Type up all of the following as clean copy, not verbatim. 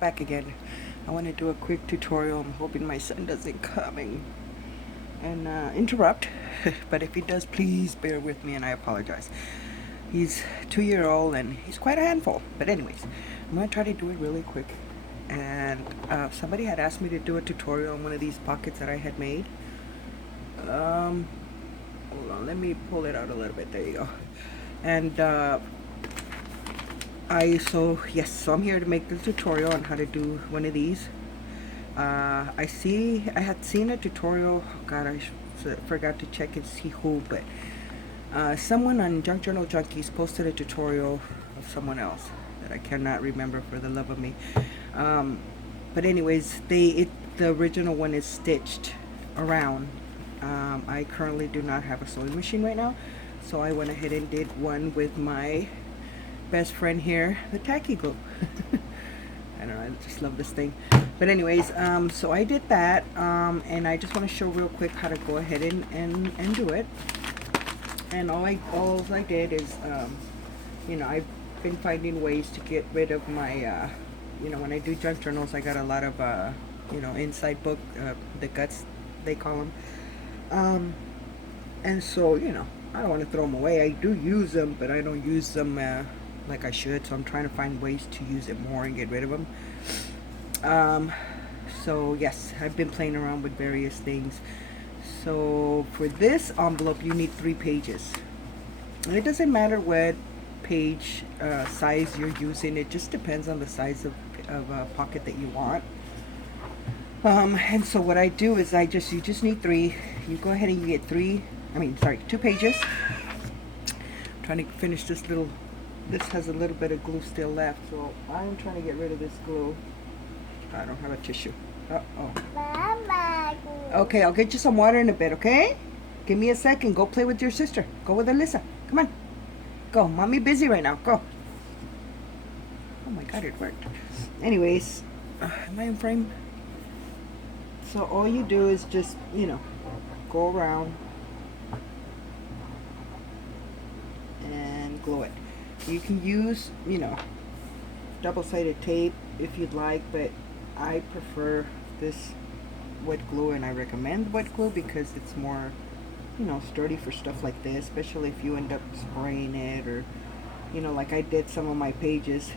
back again. I want to do a quick tutorial. I'm hoping my son doesn't come and interrupt. But if he does, please bear with me and I apologize. He's 2 year old and he's quite a handful. But anyways, I'm going to try to do it really quick. And somebody had asked me to do a tutorial on one of these pockets that I had made. Hold on, let me pull it out a little bit. There you go. And so I'm here to make the tutorial on how to do one of these. I had seen a tutorial. Oh God, I forgot to check and see who, but someone on Junk Journal Junkies posted a tutorial of someone else that I cannot remember for the love of me. But anyways, the original one is stitched around. I currently do not have a sewing machine right now, so I went ahead and did one with my best friend here, the tacky glue. I don't know, I just love this thing. But anyways, so I did that, and I just want to show real quick how to go ahead and do it. And all I did is, I've been finding ways to get rid of my, when I do junk journals, I got a lot of, inside book, the guts, they call them. And so, I don't want to throw them away. I do use them, but I don't use them like I should. So I'm trying to find ways to use it more and get rid of them. So yes, I've been playing around with various things. So for this envelope, you need 3 pages. And it doesn't matter what page size you're using. It just depends on the size of pocket that you want. And so what I do is you just need 3. You go ahead and you get 2 pages. I'm trying to finish this has a little bit of glue still left, so I'm trying to get rid of this glue. I don't have a tissue. Okay, I'll get you some water in a bit, okay? Give me a second. Go play with your sister. Go with Alyssa. Come on. Go. Mommy busy right now. Go. Oh my God, it worked. Anyways, am I in frame? So all you do is just, go around and glue it. You can use, double-sided tape if you'd like, but I prefer this wet glue, and I recommend wet glue because it's more, sturdy for stuff like this, especially if you end up spraying it, or, like I did some of my pages,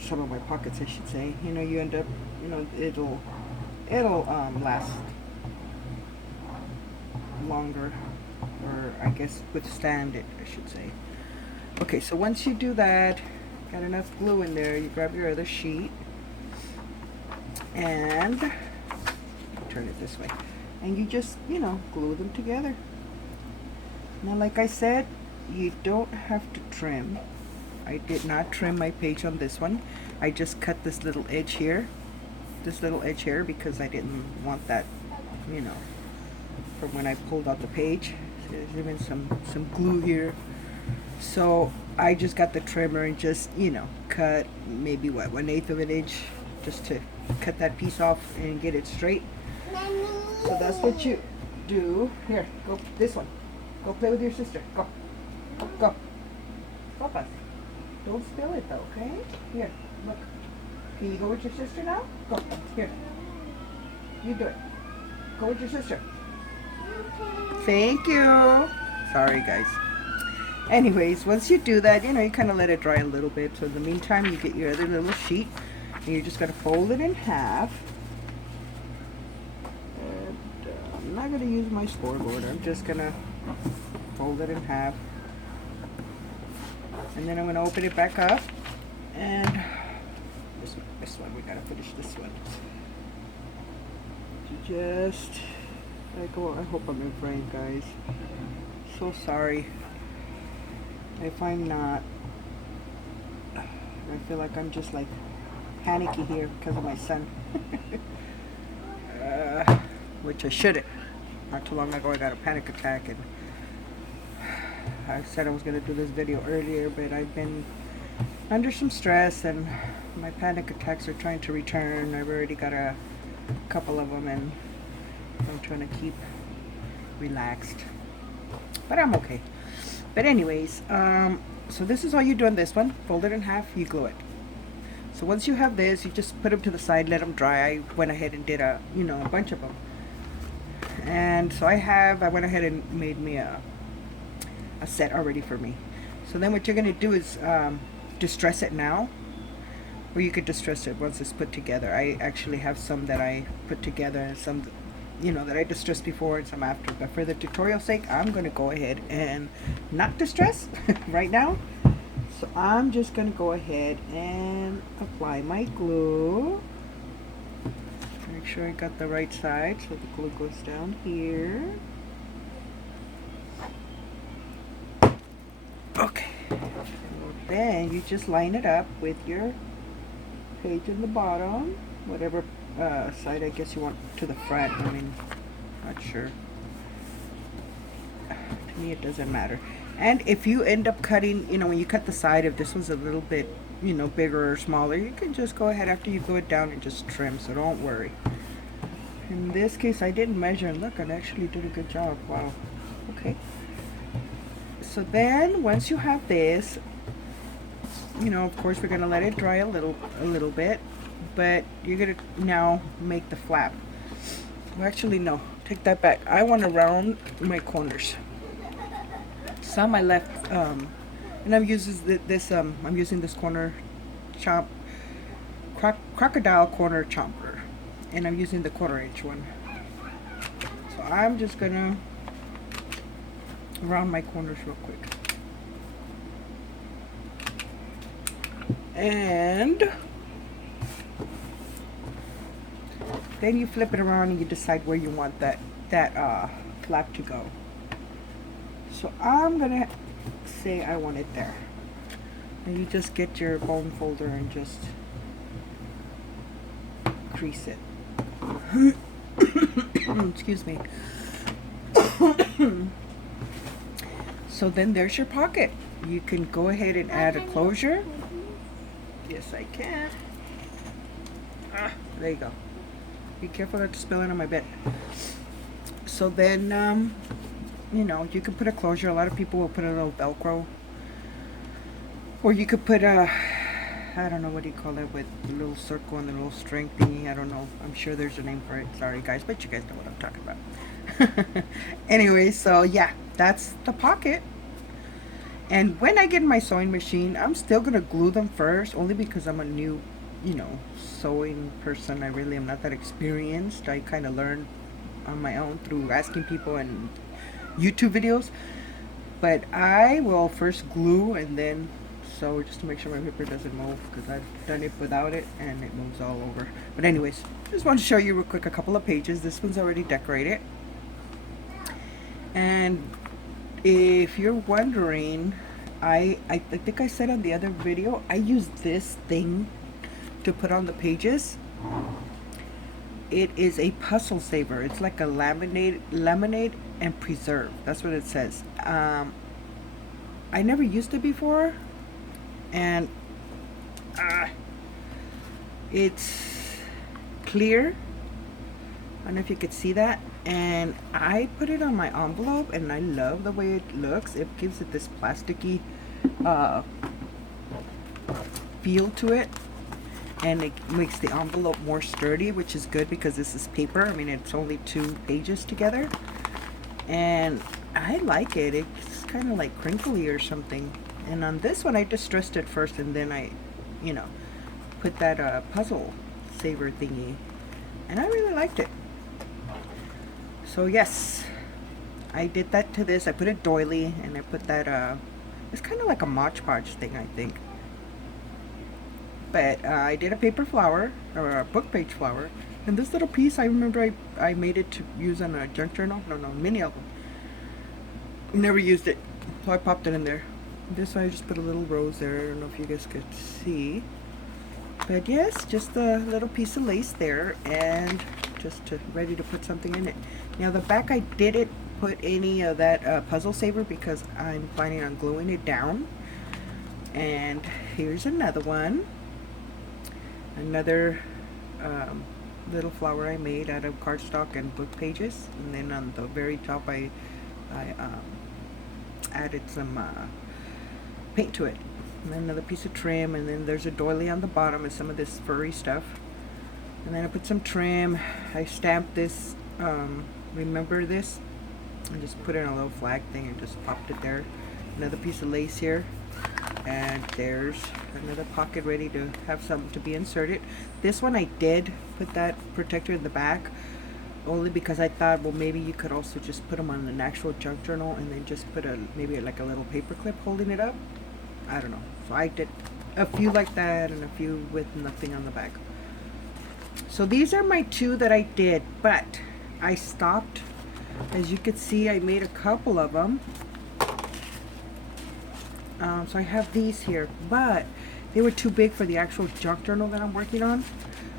some of my pockets, I should say. You end up, it'll last longer, or I guess withstand it, I should say. Okay, so once you do that, got enough glue in there, you grab your other sheet and turn it this way, and you just, glue them together. Now, like I said, you don't have to trim. I did not trim my page on this one. I just cut this little edge here, because I didn't want that, from when I pulled out the page. So there's even some glue here. So I just got the trimmer and just, cut maybe 1/8 of an inch, just to cut that piece off and get it straight. So that's what you do. Here, go this one. Go play with your sister. Go. Go. Stop us. Don't spill it though, okay? Here, look. Can you go with your sister now? Go. Here. You do it. Go with your sister. Thank you. Sorry, guys. Anyways, once you do that, you kind of let it dry a little bit. So in the meantime, you get your other little sheet, and you're just going to fold it in half. And I'm not going to use my scoreboard. I'm just going to fold it in half. And then I'm going to open it back up. And this one, we got to finish this one. I hope I'm in frame, guys. So sorry if I'm not. I feel like I'm just like panicky here because of my son. Which I shouldn't. Not too long ago I got a panic attack, and I said I was going to do this video earlier, but I've been under some stress and my panic attacks are trying to return. I've already got a couple of them, and I'm trying to keep relaxed, but I'm okay. But anyways, so this is all you do on this one. Fold it in half, you glue it. So once you have this, you just put them to the side, let them dry. I went ahead and did a bunch of them. And so I went ahead and made me a set already for me. So then what you're going to do is distress it now, or you could distress it once it's put together. I actually have some that I put together and some that I distressed before and some after, but for the tutorial sake I'm going to go ahead and not distress right now. So I'm just going to go ahead and apply my glue. Make sure I got the right side so the glue goes down here. Okay. Then you just line it up with your page in the bottom, whatever side I guess you want to the front. I mean, not sure. To me it doesn't matter. And if you end up cutting, when you cut the side, if this was a little bit, bigger or smaller, you can just go ahead after you glue it down and just trim, so don't worry. In this case, I didn't measure, and look, I actually did a good job. Wow. Okay. So then, once you have this, of course, we're gonna let it dry a little bit, but you're gonna now make the flap. Well, actually, no, take that back. I want to round my corners. Some I left, and I'm using this. I'm using this corner crocodile corner chomper, and I'm using the 1/4 inch one. So I'm just gonna round my corners real quick, and then you flip it around and you decide where you want that flap to go. So I'm gonna say I want it there, and you just get your bone folder and just crease it. Excuse me. So then there's your pocket. You can go ahead and add a closure. Yes, I can. There you go. Be careful not to spill it on my bed. So then, you can put a closure. A lot of people will put a little Velcro. Or you could put a, I don't know, what do you call it, with the little circle and the little string thingy. I don't know. I'm sure there's a name for it. Sorry, guys, but you guys know what I'm talking about. Anyway, so yeah, that's the pocket. And when I get my sewing machine, I'm still going to glue them first, only because I'm a new, sewing person. I really am not that experienced. I kind of learned on my own through asking people and YouTube videos. But I will first glue and then sew, just to make sure my paper doesn't move, because I've done it without it and it moves all over. But anyways, just want to show you real quick a couple of pages. This one's already decorated. And if you're wondering, I think I said on the other video, I use this thing to put on the pages. It is a puzzle saver. It's like a laminate and preserve. That's what it says. I never used it before, and it's clear. I don't know if you could see that. And I put it on my envelope, and I love the way it looks. It gives it this plasticky feel to it, and it makes the envelope more sturdy, which is good because this is paper. I mean, it's only 2 pages together, and I like it. It's kind of like crinkly or something. And on this one, I distressed it first, and then I, put that puzzle saver thingy, and I really liked it. So yes, I did that to this. I put a doily, and I put that, it's kind of like a Mod Podge thing, I think. But I did a paper flower, or a book page flower. And this little piece, I remember I made it to use on a junk journal. No, mini album. Never used it, so I popped it in there. This one, I just put a little rose there. I don't know if you guys could see. But yes, just a little piece of lace there, and just ready to put something in it. Now the back, I didn't put any of that puzzle saver because I'm planning on gluing it down. And here's another one. Another little flower I made out of cardstock and book pages. And then on the very top, I added some paint to it. and then another piece of trim, and then there's a doily on the bottom and some of this furry stuff. And then I put some trim. I stamped this, remember this, and just put it in a little flag thing and just popped it there. Another piece of lace here, and there's another pocket ready to have something to be inserted. This one I did put that protector in the back, only because I thought, well, maybe you could also just put them on an actual junk journal and then just put maybe like a little paper clip holding it up. I don't know. So I did a few like that and a few with nothing on the back. So these are my two that I did, but I stopped. As you can see, I made a couple of them. So I have these here, but they were too big for the actual junk journal that I'm working on.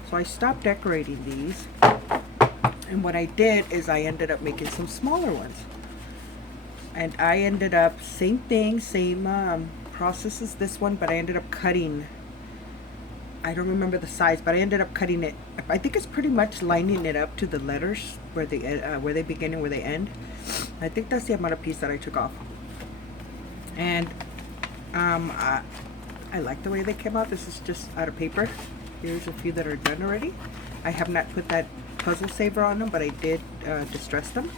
So I stopped decorating these. And what I did is I ended up making some smaller ones. And I ended up, same thing, same process as this one, but I ended up cutting, I don't remember the size, but I ended up cutting it. I think it's pretty much lining it up to the letters where they begin and where they end. I think that's the amount of piece that I took off. And I like the way they came out. This is just out of paper. Here's a few that are done already. I have not put that puzzle saver on them, but I did distress them.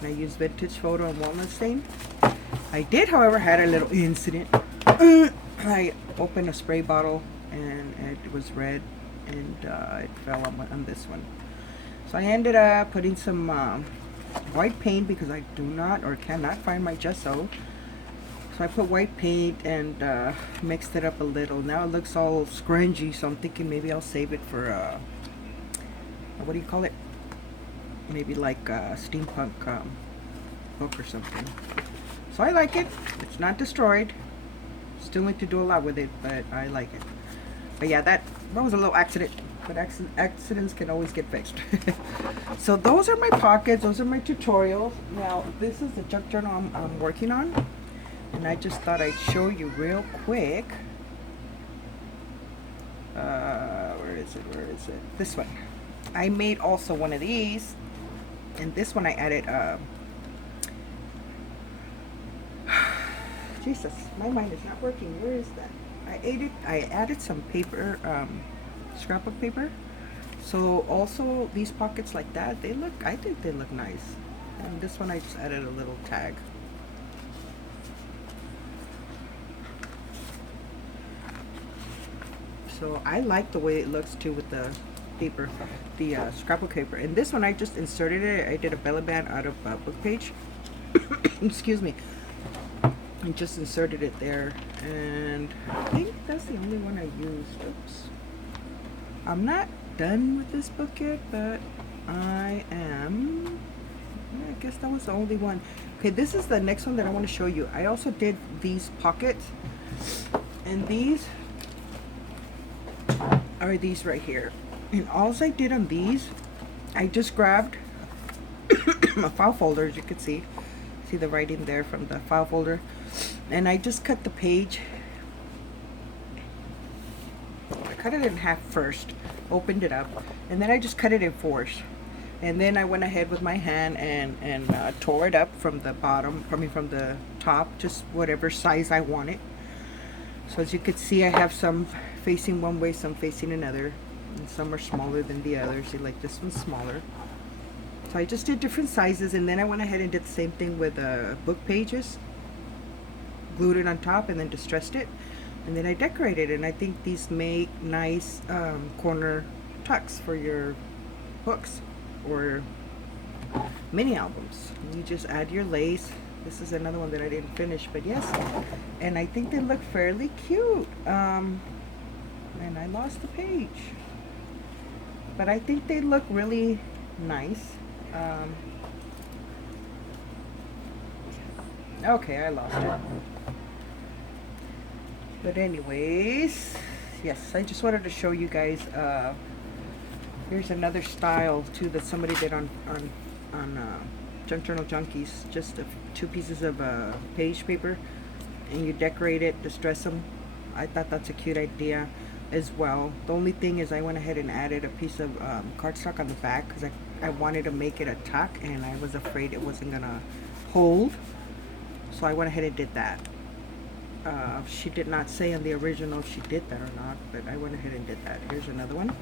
And I used vintage photo and walnut stain. I did, however, had a little incident. I opened a spray bottle and it was red, and it fell on this one. So I ended up putting some white paint because I do not or cannot find my gesso. So I put white paint and mixed it up a little. Now it looks all scrungy, so I'm thinking maybe I'll save it for what do you call it? Maybe like a steampunk book or something. So I like it. It's not destroyed. Still need to do a lot with it, but I like it. But yeah, that was a little accident. But accidents can always get fixed. So those are my pockets. Those are my tutorials. Now this is the junk journal I'm working on, and I just thought I'd show you real quick. Where is it? Where is it? This one. I made also one of these, and this one I added Jesus, my mind is not working. Where is that? I added some paper, scrapbook paper. So also these pockets like that, I think they look nice. And this one I just added a little tag. So I like the way it looks too with the paper, the scrapbook paper. And this one I just inserted it. I did a belly band out of book page. Excuse me. And just inserted it there. And I think that's the only one I used. Oops. I'm not done with this book yet, but I am. I guess that was the only one. Okay, this is the next one that I want to show you. I also did these pockets, and these are these right here. And all I did on these, I just grabbed a file folder, as you can see the writing there from the file folder, and I just cut the page. I cut it in half first, opened it up, and then I just cut it in fours. And then I went ahead with my hand and tore it up from the bottom, from the top, just whatever size I wanted. So as you can see, I have some facing one way, some facing another, and some are smaller than the others. See, like this one's smaller. So I just did different sizes, and then I went ahead and did the same thing with book pages. Glued it on top and then distressed it. And then I decorated it, and I think these make nice corner tucks for your books or mini albums. You just add your lace. This is another one that I didn't finish, but yes. And I think they look fairly cute. And I lost the page. But I think they look really nice. Okay, I lost it. But anyways, yes, I just wanted to show you guys. Here's another style too that somebody did on Junk Journal Junkies. Just two pieces of page paper, and you decorate it, distress them. I thought that's a cute idea as well. The only thing is I went ahead and added a piece of cardstock on the back because I wanted to make it a tuck, and I was afraid it wasn't gonna hold, so I went ahead and did that. She did not say on the original if she did that or not, but I went ahead and did that. Here's another one.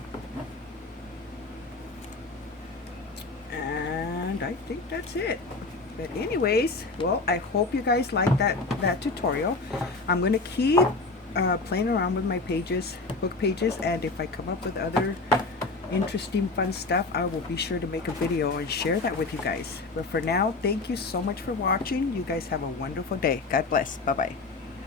And I think that's it. But anyways, well, I hope you guys like that tutorial. I'm gonna keep playing around with my pages, book pages, and if I come up with other interesting fun stuff, I will be sure to make a video and share that with you guys. But for now, thank you so much for watching. You guys have a wonderful day. God bless. Bye bye.